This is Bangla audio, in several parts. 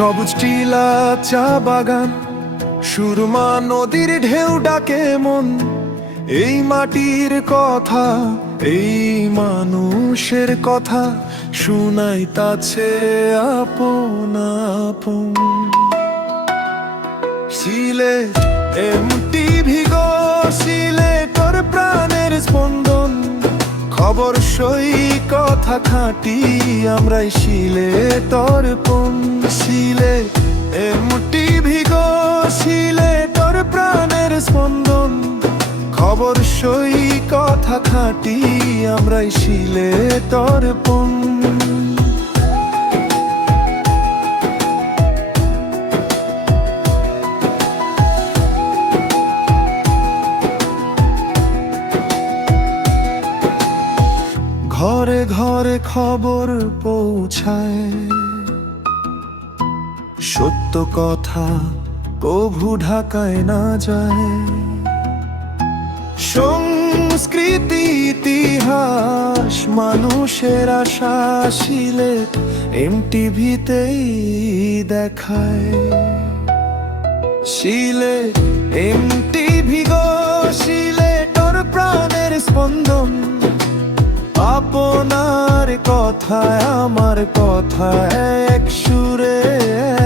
সবুজ টিলা চা বাগান, সুরমা নদীর ঢেউ ডাকে মন। এই মাটির কথা, এই মানুষের কথা শুনাইতাছে আপন আপন। সিলেট এমটিভি গো, সিলেটর প্রাণের স্পন্দন। খবর সই কথা খাঁটি, আমরাই সিলেটর কোন। সিলেট এমটিভি গো, সিলেটর প্রাণের স্পন্দন। খবর সই কথা খাঁটি, আমরাই সিলেটর কোন। ঘরে ঘরে খবর পৌঁছায়, সত্য কথা কভু ঢাকায় না যায়। সংস্কৃতি ইতিহাস মানুষের আশা, সিলেট এমটিভিতেই দেখায়। সিলেট এমটিভি গো, সিলেটর প্রাণের স্পন্দন। আপনার কথায় আমার কথায় এক সুরে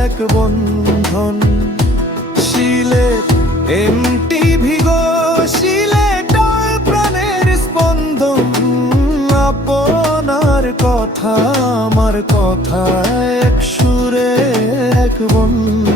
এক বন্ধন। সিলেট এমটিভি গো, সিলেটর প্রাণের স্পন্দন। আপনার কথা আমার কথায় এক সুরে এক বন্ধন।